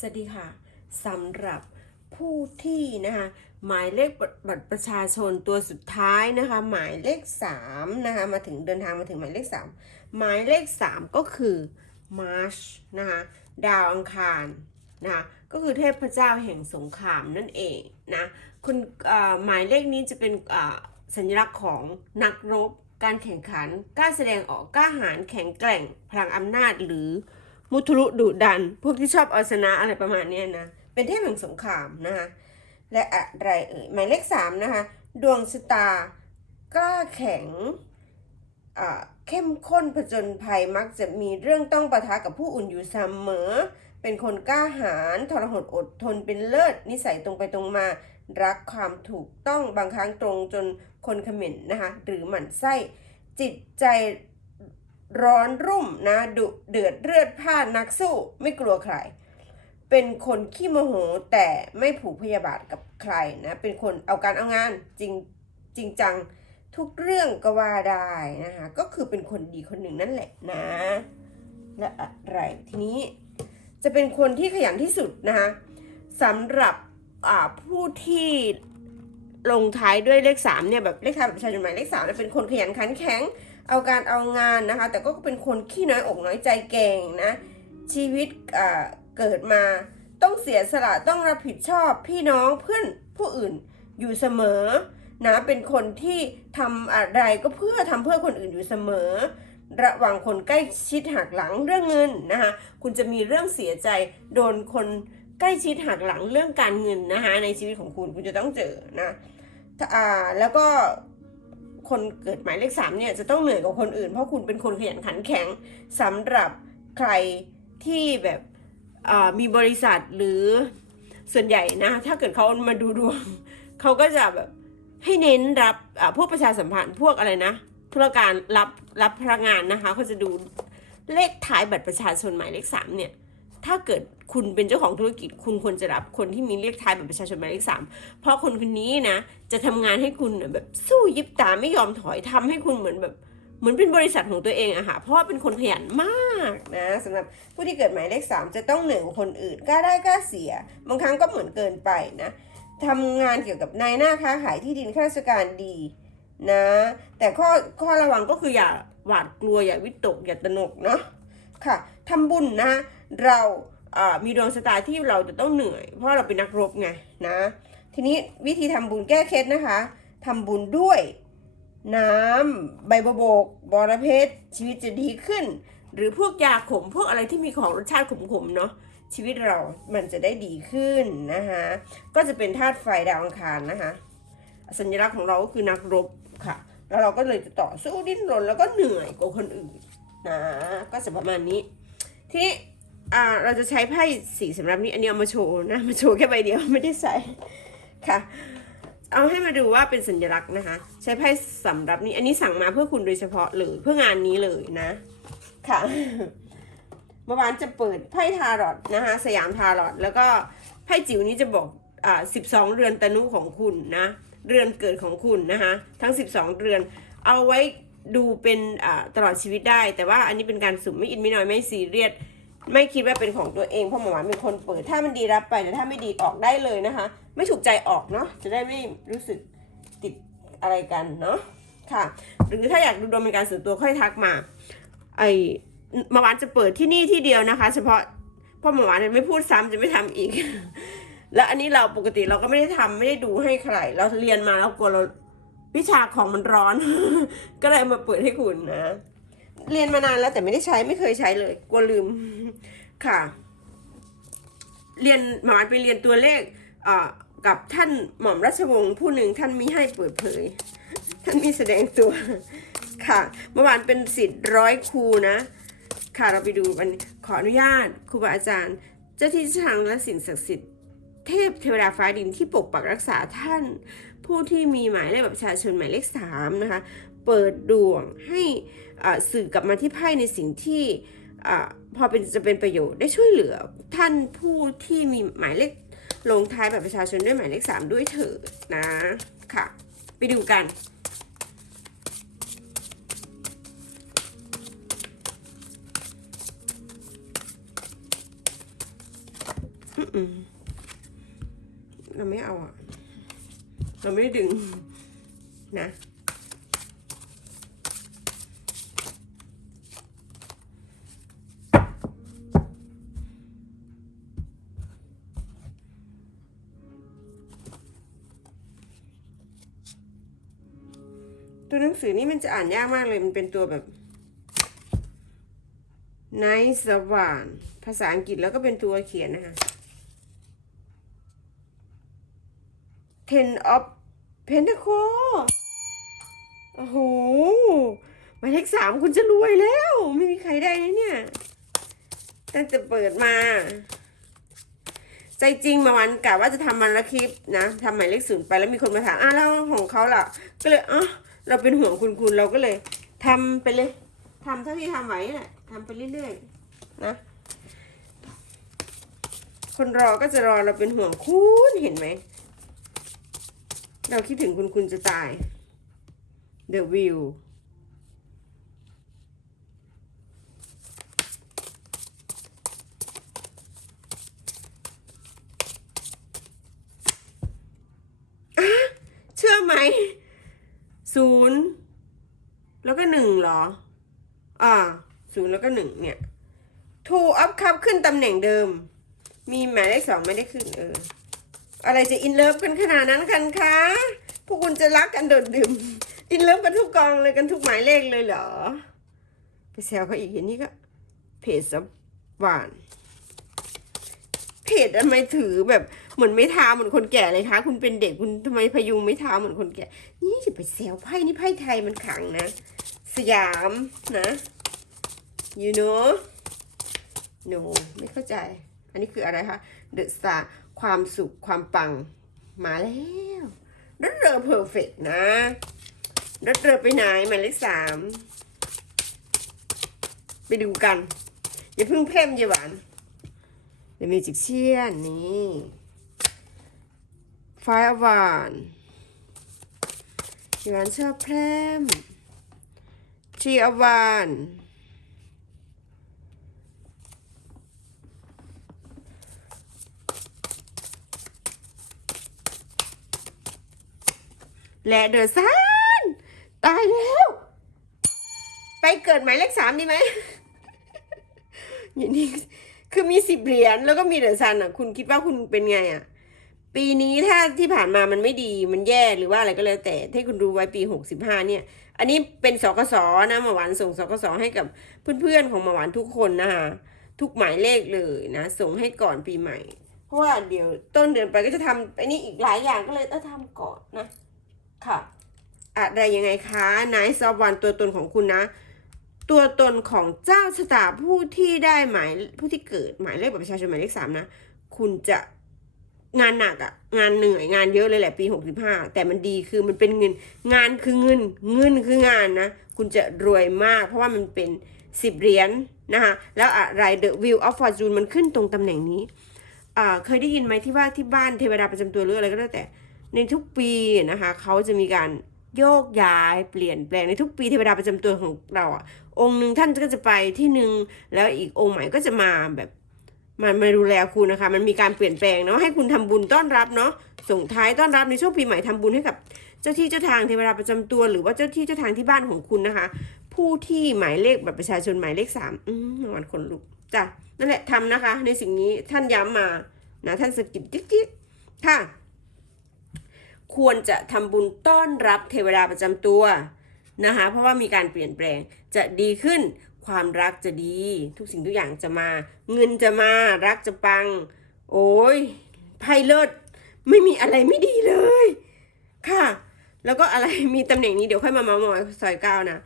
สวัสดีค่ะสำหรับผู้ที่นะคะหมายเลขบัตรประชาชนตัวสุดท้ายนะคะหมายเลข3นะคะมาถึงเดินทางมาถึงหมายเลข 3 หมายเลข 3 ก็คือมาร์ชนะคะดาวอังคารนะคะก็คือเทพเจ้าแห่งสงครามนั่นเองนะคุณหมายเลขนี้จะเป็นสัญลักษณ์ของนักรบ การแข่งขันกล้าแสดงออกกล้าหาญแข็งแกร่งพลังอำนาจหรือ มุทุรุดุดัน พวกที่ชอบเอาชนะอะไรประมาณนี้นะ เป็นเทพแห่งสงครามนะคะ และอะไรเอ่ย หมายเลขสามนะคะ ดวงชะตากล้าแข็งอ่าเข้มข้นผจญภัยมักจะมีเรื่องต้องปะทะกับผู้อื่นอยู่เสมอ เป็นคนกล้าหาญทรหดอดทนเป็นเลิศ นิสัยตรงไปตรงมา รักความถูกต้องบางครั้งตรงจนคนขม่นนะคะ หรือหมั่นไส้ จิตใจ ร้อนรุ่มนะดุเดือดเลือดพล่านนักสู้ไม่กลัวใคร เป็นคนขี้โมโหแต่ไม่ผูกพยาบาทกับใครนะเป็นคนเอาการเอางานจริงจริงจังทุกเรื่องก็ว่าได้นะคะก็คือเป็นคนดีคนหนึ่งนั่นแหละนะ และอะไรทีนี้จะเป็นคนที่ขยันที่สุดนะคะสำหรับอ่าผู้ที่ลงท้ายด้วยเลขสามเนี่ยแบบเลขท้ายแบบประชาชนหมายเลขสามเนี่ยเป็นคนขยันขันแข็ง เอาการเอางานนะคะ แต่ก็เป็นคนขี้น้อยอกน้อยใจเก่งนะ ชีวิตอ่าเกิดมาต้องเสียสละต้องรับผิดชอบพี่น้องเพื่อนผู้อื่นอยู่เสมอนะเป็นคนที่ทำอะไรก็เพื่อทำเพื่อคนอื่นอยู่เสมอ ระหว่างคนใกล้ชิดหักหลังเรื่องเงินนะคะคุณจะมีเรื่องเสียใจโดนคนใกล้ชิดหักหลังเรื่องการเงินนะคะในชีวิตของคุณคุณจะต้องเจอนะอ่าแล้วก็ คนเกิดหมายเลขสามเนี่ยจะต้องเหนื่อยกว่าคนอื่น เพราะคุณเป็นคนขยันขันแข็งสำหรับใครที่แบบมีบริษัทหรือส่วนใหญ่นะถ้าเกิดเขามาดูดวงเขาก็จะแบบให้เน้นรับพวกประชาสัมพันธ์พวกอะไรนะ ธุรการรับรับพนักงานนะคะเขาจะดูเลขท้ายบัตรประชาชนหมายเลขสามเนี่ย ถ้าเกิดคุณเป็นเจ้าของธุรกิจ คุณควรจะรับคนที่มีเลขท้ายแบัตรประชาชนหมายเลขสามเพราะคนคนนี้นะ จะทำงานให้คุณแบบสู้ยิบตาไม่ยอมถอยทำให้คุณเหมือนแบบเหมือนเป็นบริษัทของตัวเองอะค่ะ เพราะว่าเป็นคนขยันมากนะสำหรับผู้ที่เกิดหมายเลขสามจะต้องเหนือกว่าคนอื่นกล้าได้กล้าเสีย บางครั้งก็เหมือนเกินไปนะทำงานเกี่ยวกับนายหน้าค้าขายที่ดินข้าราชการดีนะ แต่ข้อข้อระวังก็คืออย่าหวาดกลัวอย่าวิตกอย่าตะนกเนาะค่ะทำบุญนะ เรามีดวงชะตาที่เราจะต้องเหนื่อย เพราะเราเป็นนักรบไงนะ ทีนี้วิธีทำบุญแก้เคล็ดนะคะทำบุญด้วย น้ำใบบัวบกบอระเพ็ดชีวิตจะดีขึ้น หรือพวกยาขมพวกอะไรที่มีของรสชาติขมๆเนาะชีวิตเรามันจะได้ดีขึ้นนะคะก็จะเป็นธาตุไฟดาวอังคารนะคะ สัญลักษณ์ของเราก็คือนักรบค่ะ แล้วเราก็เลยจะต่อสู้ดิ้นรนแล้วก็เหนื่อยกว่าคนอื่นนะก็จะประมาณนี้ทีนี้ อ่าเราจะใช้ไพ่สีสำหรับนี้อันนี้เอามาโชว์นะมาโชว์แค่ใบเดียวไม่ได้ใส่ค่ะเอาให้มาดูว่าเป็นสัญลักษณ์นะคะ ใช้ไพ่สำหรับนี้ อันนี้สั่งมาเพื่อคุณโดยเฉพาะเลยเพื่องานนี้เลยนะ ค่ะเมื่อวานจะเปิดไพ่ทารอตนะคะสยามทารอตแล้วก็ไพ่จิ๋วนี้จะบอกอ่าสิบสองเรือนตนุของคุณนะ เรือนเกิดของคุณนะคะทั้ง12เรือน เอาไว้ดูเป็นอ่าตลอดชีวิตได้ แต่ว่าอันนี้เป็นการสุ่มไม่อินไม่น้อยไม่ซีเรียส ไม่คิดว่าเป็นของตัวเองเพราะหมอหวานเป็นคนเปิด ถ้ามันดีรับไปแต่ถ้าไม่ดีออกได้เลยนะคะ ไม่ถูกใจออกเนาะจะได้ไม่รู้สึกติดอะไรกันเนาะค่ะ หรือถ้าอยากดูดวงเป็นการส่วนตัวค่อยทักมา ไอหมอหวานจะเปิดที่นี่ที่เดียวนะคะ เฉพาะเพราะหมอหวานจะไม่พูดซ้ำจะไม่ทำอีก แล้วอันนี้เราปกติเราก็ไม่ได้ทำไม่ได้ดูให้ใคร เราเรียนมาแล้วกลัวเราวิชาของมันร้อน ก็เลยมาเปิดให้คุณนะ เรียนมานานแล้วแต่ไม่ได้ใช้ไม่เคยใช้เลยกลัวลืมค่ะ เรียนหมอไปเรียนตัวเลขกับท่านหม่อมราชวงศ์ผู้หนึ่งท่านมีให้เปิดเผย ท่านมีแสดงตัวค่ะ เมื่อวานเป็นสิทธิ์ร้อยครูนะ ค่ะเราไปดูวันขออนุญาตครูบาอาจารย์ เจ้าที่เจ้าทางและสิ่งศักดิ์สิทธิ์เทพเทวดาฟ้าดินที่ปกปักรักษาท่าน ผู้ที่มีหมายเลขประชาชนหมายเลขสามนะคะ เปิดดวงให้ สื่อกลับมาที่ไพ่ในสิ่งที่พอเป็นจะเป็นประโยชน์ได้ช่วยเหลือท่านผู้ที่มีหมายเลขลงท้ายแบัตรประชาชนด้วยหมายเลขสามด้วยเถิดนะค่ะ ไปดูกัน เราไม่เอาอะ เราไม่ได้ดึงนะ นังสือนี่มันจะอ่านยากมากเลยมันเป็นตัวแบบไนสว่านภาษาอังกฤษแล้วก็เป็นตัวเขียนนะคะ Ten of Pentacle โอ้โหหมายเลขสามคุณจะรวยแล้ว ไม่มีใครได้นะเนี่ย ตั้งแต่เปิดมา ใจจริงมาวันกะว่าจะทำมันละคลิปนะทำหมายเลขศูนย์ไปแล้วมีคนมาถามอะแล้วของเขาล่ะ ก็เลยอ๋อ เราเป็นห่วงคุณคุณเราก็เลยทำไปเลยทำเท่าที่ทำไหวแหละทำไปเรื่อยๆนะคนรอก็จะรอเราเป็นห่วงคุณเห็นไหม เราคิดถึงคุณคุณจะตาย The View อะเชื่อไหม ศูนย์แล้วก็หนึ่งเห รอ อ่าศูนย์แล้วก็หนึ่งเนี่ยถูอัพคับขึ้นตำแหน่งเดิม มีหมายเลขสองไม่ได้ขึ้นเออ อะไรจะอินเลิฟกันขนาดนั้นกันคะพวกคุณจะรักกันโดดดื่มอินเลิฟกันทุกกองเลยกันทุกหมายเลขเลยเหรอ ไปแซวเขาอีกอย่างนี้ก็ เพจสวานเพจทำไมถือแบบเหมือนไม่เท้าเหมือนคนแก่เลยคะ คุณเป็นเด็กคุณทำไมพยุงไม่เท้าเหมือนคนแก่ นี่จะไปแซวไพ่นี่ไพ่ไทยมันขังนะ สยามนะ you know no ไม่เข้าใจ อันนี้คืออะไรคะ The Star ความสุขความปังมาแล้วรถเรือเพอร์เฟกนะรถเรือไปไหนหมายเลขสามไปดูกัน อย่าเพิ่งเพ่มเยาหวานเดี๋ยวมีจิกเชียนนี่ไฟอวานเยาหวานชอบแพร่ม ชีอวานและเดอะซันตายแล้ว ไปเกิดหมายเลขสามดีไหมอย่างนี้คือมีสิบเหรียญแล้วก็มีเดอะซันอะ คุณคิดว่าคุณเป็นไงอะ ปีนี้ถ้าที่ผ่านมามันไม่ดีมันแย่หรือว่าอะไรก็แล้วแต่ที่คุณดูไว้ปีหกสิบห้าเนี่ย อันนี้เป็นสกสนะหมาหวานส่งสกสให้กับเพื่อนๆของหมาหวานทุกคนนะคะทุกหมายเลขเลยนะ ส่งให้ก่อนปีใหม่ เพราะว่าเดี๋ยวต้นเดือนไปก็จะทำอันนี้อีกหลายอย่างก็เลยต้องทำก่อนนะ ค่ะอะไรยังไงคะนายซอฟวันตัวตนของคุณนะ ตัวตนของเจ้าชะตาผู้ที่ได้หมายผู้ที่เกิดหมายเลขบัตรประชาชนหมายเลขสามนะ คุณจะ งานหนักอะงานเหนื่อยงานเยอะเลยแหละปีหกสิบห้าแต่มันดีคือมันเป็นเงิน งานคือเงิน เงินคืองานนะ คุณจะรวยมาก เพราะว่ามันเป็นสิบเหรียญนะคะแล้วอะไร The Wheel of Fortune มันขึ้นตรงตำแหน่งนี้อ่าเคยได้ยินไหมที่ว่าที่บ้านเทวดาประจำตัวหรืออะไรก็แล้วแต่ ในทุกปีนะคะเขาจะมีการโยกย้ายเปลี่ยนแปลงในทุกปีเทวดาประจำตัวของเราอะองค์หนึ่งท่านก็จะไปที่หนึ่งแล้วอีกองค์ใหม่ก็จะมาแบบ มามาดูแลคุณนะคะ มันมีการเปลี่ยนแปลงเนาะให้คุณทำบุญต้อนรับเนาะส่งท้ายต้อนรับในช่วงปีใหม่ทำบุญให้กับ เจ้าที่เจ้าทางเทวดาประจำตัว หรือว่าเจ้าที่เจ้าทางที่บ้านของคุณนะคะ ผู้ที่หมายเลขแบบประชาชนหมายเลขสามอืมวานคนลุกจ้ะนั่นแหละทำนะคะ ในสิ่งนี้ท่านย้ำมานะท่านสกิดจิ๊กจิ๊กค่ะควรจะทำบุญต้อนรับเทวดาประจำตัวนะคะเพราะว่ามีการเปลี่ยนแปลงจะดีขึ้น ความรักจะดี ทุกสิ่งทุกอย่างจะมา เงินจะมารักจะปัง โอ้ยไพ่เลิศไม่มีอะไรไม่ดีเลย ค่ะ แล้วก็อะไรมีตำแหน่งนี้เดี๋ยวค่อยมาเมาส์มอยซอยเก้านะ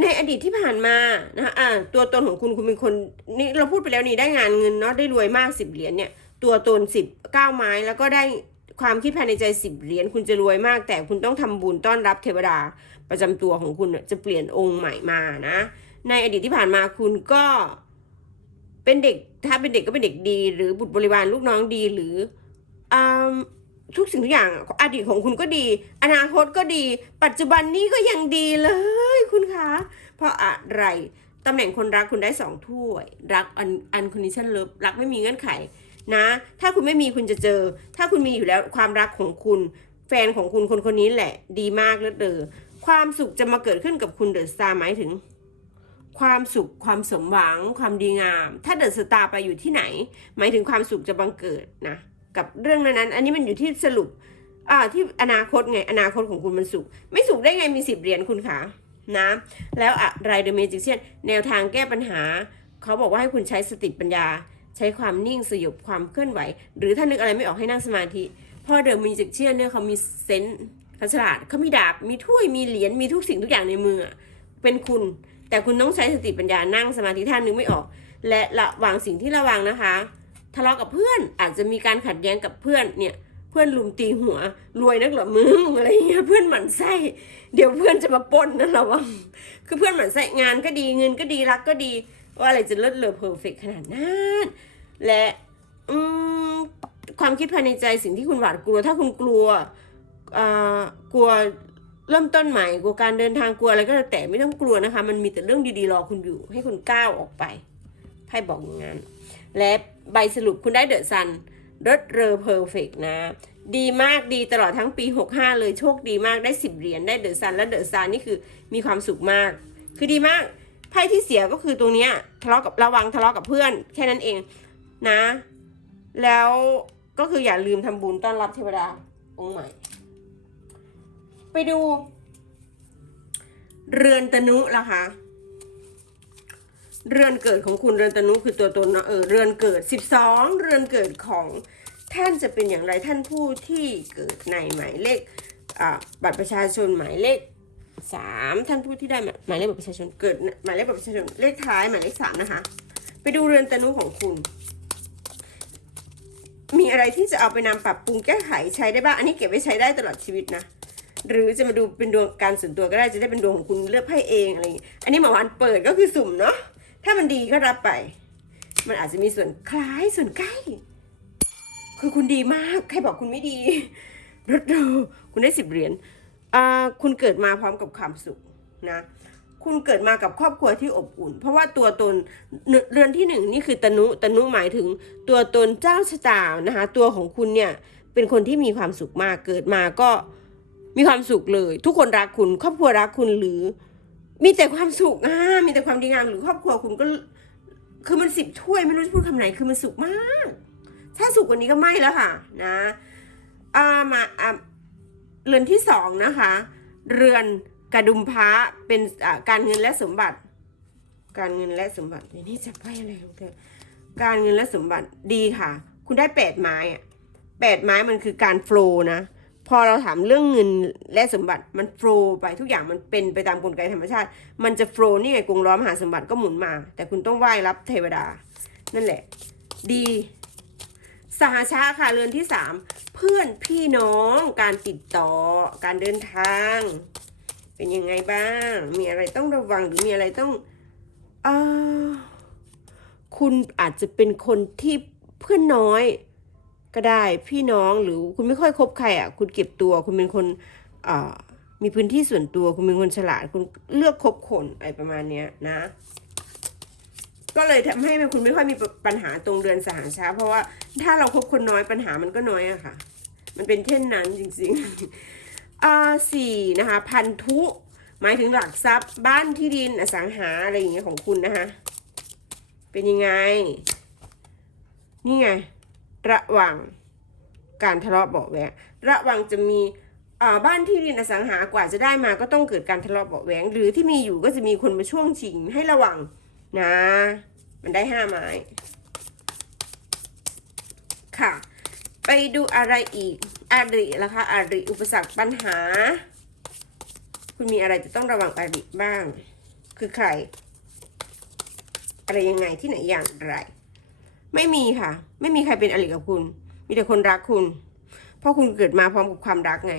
ในอดีตที่ผ่านมานะคะอ่าตัวตนของคุณคุณเป็นคนนี่เราพูดไปแล้วนี่ได้งานเงินเนาะได้รวยมากสิบเหรียญเนี่ย ตัวตนสิบเก้าไม้แล้วก็ได้ ความคิดภายในใจสิบเหรียญคุณจะรวยมาก แต่คุณต้องทำบุญต้อนรับเทวดาประจำตัวของคุณจะเปลี่ยนองค์ใหม่มานะ ในอดีตที่ผ่านมาคุณก็เป็นเด็กถ้าเป็นเด็กก็เป็นเด็กดี หรือบุตรบริวารลูกน้องดีหรืออทุกสิ่งทุกอย่างอดีตของคุณก็ดี อนาคตก็ดี ปัจจุบันนี้ก็ยังดีเลยคุณคะ เพราะอะไรตำแหน่งคนรักคุณได้สองถ้วย รักอันอันคอนดิชันเลิฟรักไม่มีเงื่อนไข นะ ถ้าคุณไม่มีคุณจะเจอ ถ้าคุณมีอยู่แล้วความรักของคุณ แฟนของคุณคนคนนี้แหละ ดีมากเลิศเดอความสุขจะมาเกิดขึ้นกับคุณเดอะสตาร์หมายถึง ความสุขความสมหวัง ความดีงาม ถ้าเดอะสตาร์ไปอยู่ที่ไหน หมายถึงความสุขจะบังเกิดนะกับเรื่องนั้นๆอันนี้มันอยู่ที่สรุปอ่าที่อนาคตไงอนาคตของคุณมันสุข ไม่สุขได้ไงมีสิบเหรียญคุณคะนะแล้วอะไรเดอะเมจิเชียนแนวทางแก้ปัญหา เขาบอกว่าให้คุณใช้สติปัญญา ใช้ความนิ่งสยบความเคลื่อนไหว หรือถ้านึกอะไรไม่ออกให้นั่งสมาธิพราะเดอะเมจิเชียนเนี่ยเขามีเซนส์เขาฉลาดเขามีดาบมีถ้วยมีเหรียญมีทุกสิ่งทุกอย่างในมือเป็นคุณ แต่คุณต้องใช้สติปัญญานั่งสมาธิท่านึกไม่ออก และระวังสิ่งที่ระวังนะคะทะเลาะกับเพื่อนอาจจะมีการขัดแย้งกับเพื่อนเนี่ยเพื่อนลุมตีหัว รวยนักหรอมึงอะไรเงี้ยเพื่อนหมั่นไส้เดี๋ยวเพื่อนจะมาป้นนะระวังคือเพื่อนหมั่นไส้งานก็ดีเงินก็ดีรักก็ดี ว่าอะไรจะเลิศเลอเพอร์เฟกขนาดนั้นและความคิดภายในใจสิ่งที่คุณหวาดกลัว ถ้าคุณกลัวกลัวเริ่มต้นใหม่กลัวการเดินทางกลัวอะไรก็แล้วแต่ไม่ต้องกลัวนะคะ มันมีแต่เรื่องดีๆรอคุณอยู่ ให้คุณก้าวออกไปไพ่บอกอย่างนั้น และใบสรุปคุณได้เดอะซันรถเรอเพอร์เฟกนะ ดีมากดีตลอดทั้งปี 65 เลยโชคดีมากได้ 10 เหรียญได้เดอะซันและเดอะซันนี่คือมีความสุขมาก คือดีมาก ไพ่ที่เสียก็คือตรงเนี้ยทะเลาะกับระวังทะเลาะกับเพื่อน แค่นั้นเองนะ แล้วก็คืออย่าลืมทำบุญต้อนรับเทวดาองค์ใหม่ ไปดู เรือนตนุละคะเรือนเกิดของคุณเรือนตนุคือตัวตนเนอะเออเรือนเกิด 12 เรือนเกิดของท่านจะเป็นอย่างไรท่านผู้ที่เกิดในหมายเลขบัตรประชาชนหมายเลข สามท่านผู้ที่ได้หมายเลขบัตรประชาชนเกิดหมายเลขบัตรประชาชนเลขท้ายหมายเลขสามนะคะ ไปดูเรือนตนุของคุณ มีอะไรที่จะเอาไปนำปรับปรุงแก้ไขใช้ได้บ้างอันนี้เก็บไว้ใช้ได้ตลอดชีวิตนะหรือจะมาดูเป็นดวงการส่วนตัวก็ได้จะได้เป็นดวงของคุณเลือกไพ่เองอะไรอย่างงี้อันนี้หมอวันเปิดก็คือสุ่มเนาะถ้ามันดีก็รับไป มันอาจจะมีส่วนคล้ายส่วนใกล้ คือคุณดีมากใครบอกคุณไม่ดีรถเร็วคุณได้สิบเหรียญ คุณเกิดมาพร้อมกับความสุขนะคุณเกิดมากับครอบครัวที่อบอุ่น เพราะว่าตัวตนเรือนที่หนึ่งนี่คือตนุตนุหมายถึงตัวตนเจ้าชะตานะคะตัวของคุณเนี่ยเป็นคนที่มีความสุขมากเกิดมาก็มีความสุขเลย ทุกคนรักคุณ ครอบครัวรักคุณหรือ มีแต่ความสุขอ่ามีแต่ความดีงามหรือครอบครัวคุณก็ คือมันสิบถ้วยไม่รู้จะพูดคำไหนคือมันสุขมาก ถ้าสุขกว่านี้ก็ไม่แล้วค่ะ นะอ่ามาอ่า เรือนที่สองนะคะ เรือนกระดุมพระเป็นการเงินและสมบัติ การเงินและสมบัตินี่จะไปอะไรของเธอการเงินและสมบัติดีค่ะ คุณได้แปดไม้อะแปดไม้มันคือการโฟล์นะพอเราถามเรื่องเงินและสมบัติมันโฟล์ไปทุกอย่างมันเป็นไปตามกลไกธรรมชาติ มันจะโฟล์นี่ไงกรงล้อมหาสมบัติก็หมุนมา แต่คุณต้องไหว้รับเทวดา นั่นแหละ ดี สหชาค่ะเรือนที่สาม พื่อนพี่น้องการติดต่อการเดินทาง เป็นยังไงบ้าง มีอะไรต้องระวังหรือมีอะไรต้องอคุณอาจจะเป็นคนที่เพื่อนน้อย ก็ได้พี่น้องหรือคุณไม่ค่อยคบใครอะ คุณเก็บตัว คุณเป็นคนมีพื้นที่ส่วนตัว คุณเป็นคนฉลาด คุณเลือกคบคนอะไรประมาณเนี้ยนะก็เลยทำให้คุณไม่ค่อยมีปัญหาตรงเดือนสหชาเพราะว่าถ้าเราคบคนน้อยปัญหามันก็น้อยอะค่ะ มันเป็นเช่นนั้นจริงๆอ่าสี่นะคะพันธุ หมายถึงหลักทรัพย์ บ้านที่ดินอสังหาอะไรอย่างเงี้ยของคุณนะคะ เป็นยังไง นี่ไง ระหว่างการทะเลาะเบาะแวงระหว่างจะมีอ่าบ้านที่ดินอสังหากว่าจะได้มาก็ต้องเกิดการทะเลาะเบาะแวงหรือที่มีอยู่ก็จะมีคนมาช่วงชิงให้ระวังนะ มันได้ห้าไม้ ค่ะ ไปดูอะไรอีกอาริล่ะคะอาริอุปสรรคปัญหา คุณมีอะไรจะต้องระวังอาริบ้าง คือใคร อะไรยังไงที่ไหนอย่างไร ไม่มีค่ะ ไม่มีใครเป็นอริกับคุณ มีแต่คนรักคุณ เพราะคุณเกิดมาพร้อมกับความรักไง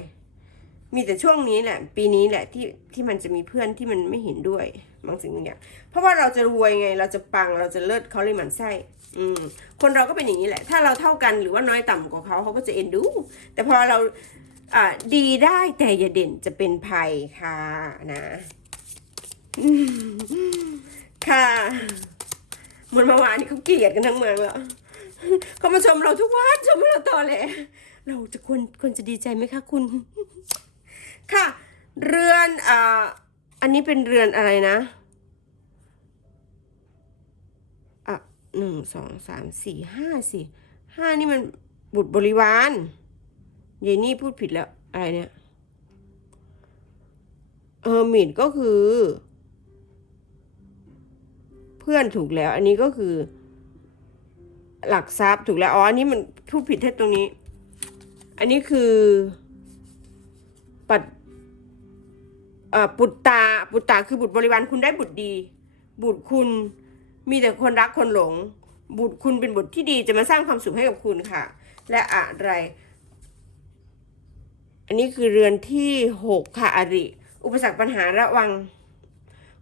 มีแต่ช่วงนี้แหละ ปีนี้แหละที่ที่มันจะมีเพื่อนที่มันไม่เห็นด้วย บางสิ่งบางอย่าง เพราะว่าเราจะรวยไง เราจะปัง เราจะเลิศเขาเลยหมั่นไส้ อืม คนเราก็เป็นอย่างนี้แหละ ถ้าเราเท่ากันหรือว่าน้อยต่ำกว่าเขาเขาก็จะเอ็นดู แต่พอเรา อ่า ดีได้แต่อย่าเด่นจะเป็นภัยค่ะนะ ค่ะเหมือนเมื่อวานนี้เขาเกลียดกันทั้งเมืองแล้วเขามาชมเราทุกวันชมเราต่อแหละเราจะควรควรจะดีใจไหมคะคุณ ค่ะ เรือนอ่า อันนี้เป็นเรือนอะไรนะ อะหนึ่งสองสามสี่ห้าสี่ห้านี่มันบุตรบริวารเยนี่พูดผิดแล้ว อะไรเนี่ยเออมิดก็คือ เพื่อนถูกแล้ว อันนี้ก็คือ หลักทรัพย์ถูกแล้ว อ๋อ อันนี้มันพูดผิดแค่ตรงนี้ อันนี้คือ ปัด เอ่อปุตตาปุตตาคือบุตรบริวารคุณได้บุตรดี บุตรคุณมีแต่คนรักคนหลง บุตรคุณเป็นบุตรที่ดีจะมาสร้างความสุขให้กับคุณค่ะ และอะไร อันนี้คือเรือนที่หกค่ะอริ อุปสรรคปัญหาระวัง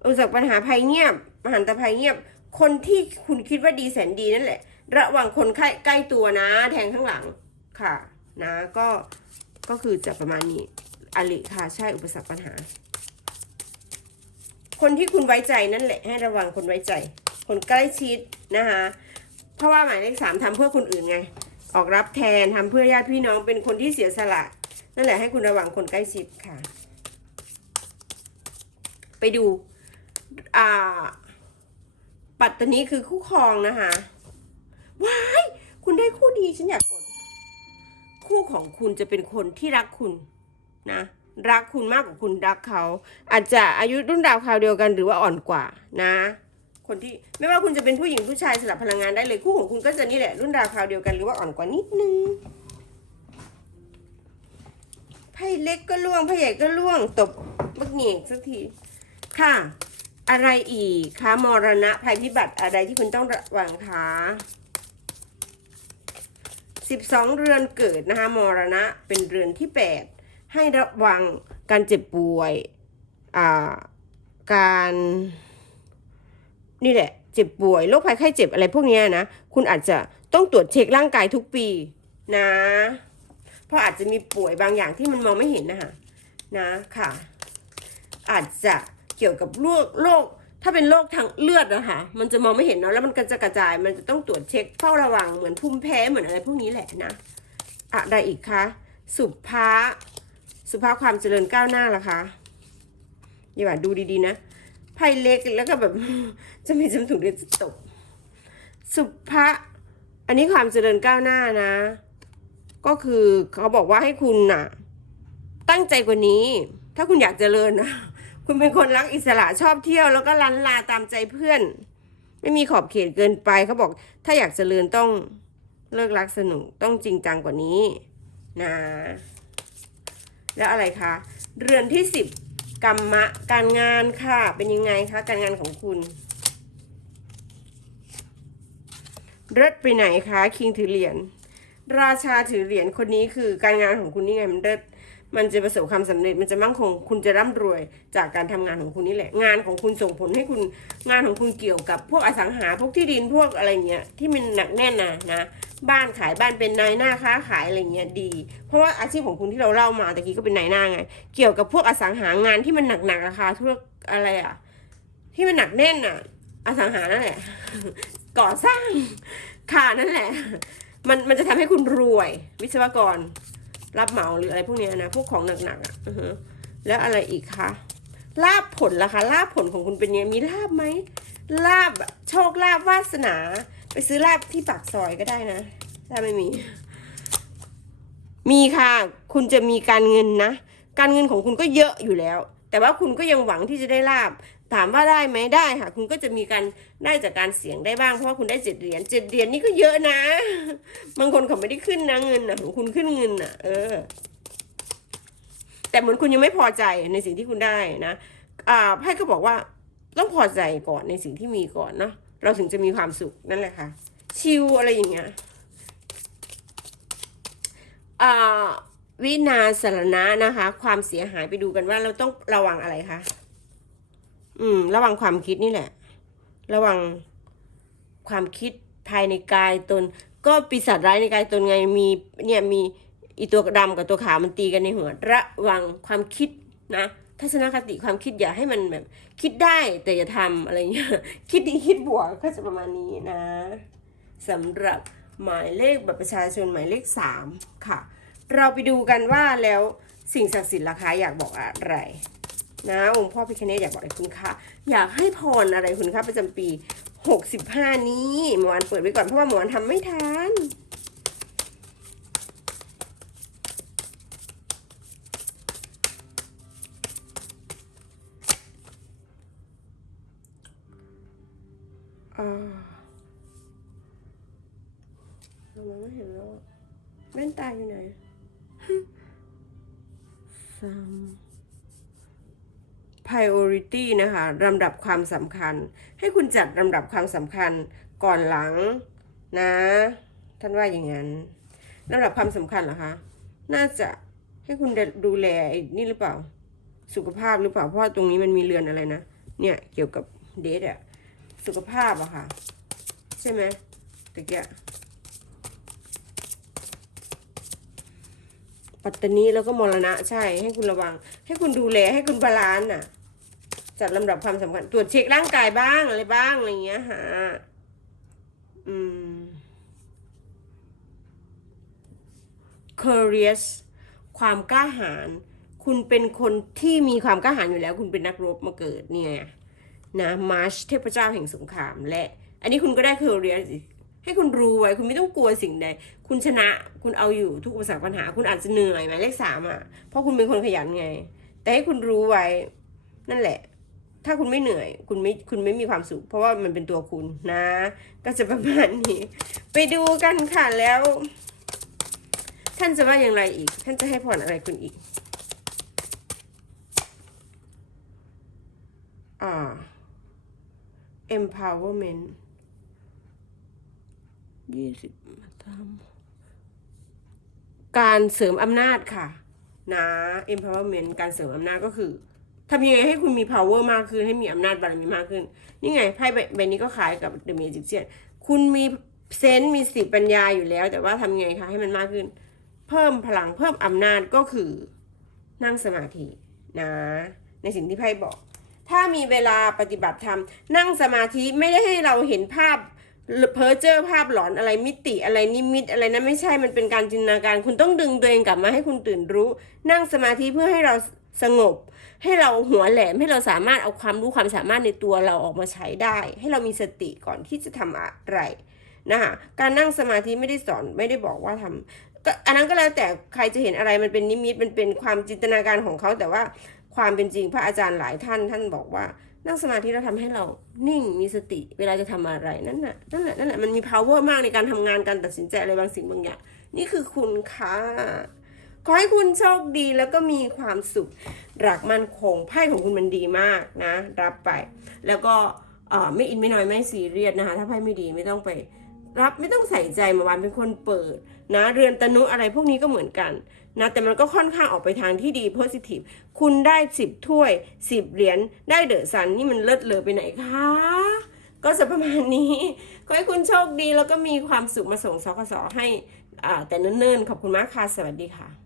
อุปสรรคปัญหาภัยเงียบมหันตภัยเงียบ คนที่คุณคิดว่าดีแสนดีนั่นแหละ ระวังคนใกล้ใกล้ตัวนะ แทงข้างหลังค่ะ นะก็ก็คือจะประมาณนี้อลิค่ะใช่อุปสรรคปัญหา คนที่คุณไว้ใจนั่นแหละให้ระวังคนไว้ใจ คนใกล้ชิดนะคะ เพราะว่าหมายเลขสามทำเพื่อคนอื่นไง ออกรับแทนทำเพื่อญาติพี่น้องเป็นคนที่เสียสละ นั่นแหละให้คุณระวังคนใกล้ชิดค่ะ ไปดูอ่าปัตตานีคือคู่ครองนะคะว้ายคุณได้คู่ดีฉันอยากกดคู่ของคุณจะเป็นคนที่รักคุณนะ รักคุณมากกว่าคุณรักเขา อาจจะอายุรุ่นราวคราวเดียวกันหรือว่าอ่อนกว่านะ คนที่ไม่ว่าคุณจะเป็นผู้หญิงผู้ชายสลับพลังงานได้เลยคู่ของคุณก็จะนี่แหละรุ่นราวคราวเดียวกันหรือว่าอ่อนกว่านิดนึงไพ่เล็กก็ล่วงไพ่ใหญ่ก็ล่วงตบบักเหงียกสักทีค่ะ อะไรอีกคะมรณะภัยพิบัติอะไรที่คุณต้องระวังคะสิบสองเรือนเกิดนะคะมรณะเป็นเรือนที่แปด ให้ระวังการเจ็บป่วยอ่าการนี่แหละ เจ็บป่วยโรคภัยไข้เจ็บอะไรพวกนี้นะ คุณอาจจะต้องตรวจเช็คร่างกายทุกปีนะ เพราะอาจจะมีป่วยบางอย่างที่มันมองไม่เห็นนะคะนะค่ะ อาจจะเกี่ยวกับโรคโรคถ้าเป็นโรคทางเลือดนะคะ มันจะมองไม่เห็นเนาะแล้วมันก็จะกระจาย มันจะต้องตรวจเช็คเฝ้าระวังเหมือนภูมิแพ้เหมือนอะไรพวกนี้แหละนะ อะไรอีกคะ สุภา สุภาพความเจริญก้าวหน้าล่ะคะอย่าว่าดูดีๆนะไพ่เล็กแล้วก็แบบจะไม่จำถูกเรียกจะตก สุภาอันนี้ความเจริญก้าวหน้านะ ก็คือเขาบอกว่าให้คุณน่ะ ตั้งใจกว่านี้ ถ้าคุณอยากเจริญนะคุณเป็นคนรักอิสระชอบเที่ยว แล้วก็ลันลาตามใจเพื่อน ไม่มีขอบเขตเกินไปเขาบอก ถ้าอยากเจริญต้องเลิกรักสนุกต้องจริงจังกว่านี้ นะ แล้วอะไรคะเรือนที่สิบกรรมะการงานค่ะ เป็นยังไงคะการงานของคุณเลิศไปไหนคะคิงถือเหรียญราชาถือเหรียญคนนี้คือการงานของคุณนี่ไงมันเลิศ มันจะประสบความสำเร็จมันจะมั่งคง คุณจะร่ำรวยจากการทำงานของคุณนี่แหละ งานของคุณส่งผลให้คุณงานของคุณเกี่ยวกับพวกอสังหาพวกที่ดินพวกอะไรเงี้ยที่มันหนักแน่นนะนะบ้านขายบ้านเป็นนายหน้าค้าขายอะไรเงี้ยดี เพราะว่าอาชีพของคุณที่เราเล่ามาตะกี้ก็เป็นนายหน้าไง เกี่ยวกับพวกอสังหางานที่มันหนักๆราคาธุรกอะไรอะที่มันหนักแน่นอะอสังหานั่นแหละก่อสร้างค่ะนั่นแหละ มันมันจะทำให้คุณรวย วิศวกร รับเหมาหรืออะไรพวกนี้นะ พวกของหนักๆอะอือฮะแล้วอะไรอีกคะลาบผลล่ะคะลาบผลของคุณเป็นยังมีลาบไหมลาบโชคลาบวาสนา ไปซื้อลาบที่ปากซอยก็ได้นะ ถ้าไม่มี มีค่ะ คุณจะมีการเงินนะ การเงินของคุณก็เยอะอยู่แล้ว แต่ว่าคุณก็ยังหวังที่จะได้ลาบ ถามว่าได้ไหมได้ค่ะ คุณก็จะมีการได้จากการเสี่ยงได้บ้าง เพราะว่าคุณได้เจ็ดเหรียญเจ็ดเหรียญนี่ก็เยอะนะ บางคนเขาไม่ได้ขึ้นนะเงินนะของคุณขึ้นเงินนะเออ แต่เหมือนคุณยังไม่พอใจในสิ่งที่คุณได้นะอ่าไพ่ก็บอกว่าต้องพอใจก่อนในสิ่งที่มีก่อนเนาะเราถึงจะมีความสุขนั่นแหละค่ะ ชิลอะไรอย่างเงี้ยอ่า วินาสารณะนะคะ ความเสียหายไปดูกันว่าเราต้องระวังอะไรคะ อืม ระวังความคิดนี่แหละ ระวังความคิดภายในกายตน ก็ปีศาจร้ายในกายตนไงมีเนี่ยมีอีตัวดำกับตัวขาวมันตีกันในหัว ระวังความคิดนะทัศนคติความคิดอย่าให้มันแบบ คิดได้แต่อย่าทำอะไรเงี้ยคิดดีคิดบวกก็จะประมาณนี้นะสำหรับหมายเลขบัตรประชาชนหมายเลขสามค่ะ เราไปดูกันว่าแล้วสิ่งศักดิ์สิทธิ์ราคาอยากบอกอะไร นะองค์พ่อพิคเนตอยากบอกอะไรคุณคะอยากให้พรอะไรคุณคะประจำปี 65 นี้หมอวันเปิดไว้ก่อนเพราะว่าหมอวันทำไม่ทันอ่าไม่เห็นแล้วแว่นตาอยู่ไหน priority นะคะลำดับความสำคัญ ให้คุณจัดลำดับความสำคัญก่อนหลังนะ ท่านว่าอย่างนั้นลำดับความสำคัญเหรอคะ น่าจะให้คุณดูแลนี่หรือเปล่า สุขภาพหรือเปล่า เพราะตรงนี้มันมีเรือนอะไรนะ เนี่ยเกี่ยวกับเดทอะสุขภาพอะค่ะ ใช่ไหมตะเกีย ปัตตานีแล้วก็มรณะใช่ ให้คุณระวัง ให้คุณดูแลให้คุณบาลานซ์น่ะ จัดลำดับความสำคัญตรวจเช็คร่างกายบ้างอะไรบ้างอะไรเงี้ยฮะอืม courage ความกล้าหาญคุณเป็นคนที่มีความกล้าหาญอยู่แล้ว คุณเป็นนักรบมาเกิดเนี่ยนะมาร์ชเทพเจ้าแห่งสงครามและ อันนี้คุณก็ได้ courage อีก ให้คุณรู้ไว้ คุณไม่ต้องกลัวสิ่งใด คุณชนะ คุณเอาอยู่ทุกอุปสรรคปัญหา คุณอาจจะเหนื่อยหมายเลขสามอะ เพราะคุณเป็นคนขยันไง แต่ให้คุณรู้ไว้ นั่นแหละ ถ้าคุณไม่เหนื่อย คุณไม่ คุณไม่มีความสุข เพราะว่ามันเป็นตัวคุณนะ ก็จะประมาณนี้ ไปดูกันค่ะ แล้ว ท่านจะว่าอย่างไรอีก ท่านจะให้พรอะไรคุณอีก อ่า empowerment ยี่สิบสามการเสริมอำนาจค่ะ นะ empowerment การเสริมอำนาจก็คือทำยังไงให้คุณมี power มากขึ้น ให้มีอำนาจบารมีมากขึ้น นี่ไงไพ่ใบนี้ก็คล้ายกับ the magician คุณมีเซนส์มีสติปัญญาอยู่แล้ว แต่ว่าทำยังไงคะให้มันมากขึ้น เพิ่มพลังเพิ่มอำนาจก็คือนั่งสมาธินะ ในสิ่งที่ไพ่บอก ถ้ามีเวลาปฏิบัติธรรมนั่งสมาธิไม่ได้ให้เราเห็นภาพ เพ้อเจอภาพหลอนอะไรมิติอะไรนิมิตอะไรนะไม่ใช่มันเป็นการจินตนาการ คุณต้องดึงตัวเองกลับมาให้คุณตื่นรู้ นั่งสมาธิเพื่อให้เราสงบ ให้เราหัวแหลมให้เราสามารถเอาความรู้ความสามารถในตัวเราออกมาใช้ได้ ให้เรามีสติก่อนที่จะทำอะไรนะคะการนั่งสมาธิไม่ได้สอนไม่ได้บอกว่าทำก็อันนั้นก็แล้วแต่ใครจะเห็นอะไรมันเป็นนิมิตมันเป็นความจินตนาการของเขาแต่ว่าความเป็นจริงพระอาจารย์หลายท่านท่านบอกว่า นั่งสมาธิแล้วทำให้เรานิ่งมีสติเวลาจะทำอะไรนั่นน่ะนั่นแหละนั่นแหละมันมี power มากในการทำงานการตัดสินใจอะไรบางสิ่งบางอย่าง นี่คือคุณค่าขอให้คุณโชคดีแล้วก็มีความสุขรักมั่นคงไพ่ของคุณมันดีมากนะ รับไป แล้วก็ไม่อินไม่น้อยไม่ซีเรียสนะคะ ถ้าไพ่ไม่ดีไม่ต้องไปรับไม่ต้องใส่ใจมาวันเป็นคนเปิดนะ เรือนตนุอะไรพวกนี้ก็เหมือนกัน นะแต่มันก็ค่อนข้างออกไปทางที่ดีโพสิทีฟคุณได้สิบถ้วยสิบเหรียญได้เดอะซันนี่มันเลิศเลอไปไหนคะก็จะประมาณนี้ขอให้คุณโชคดีแล้วก็มีความสุขมาส่งสคสให้อ่าแต่เนิ่นๆ ขอบคุณมากค่ะ สวัสดีค่ะ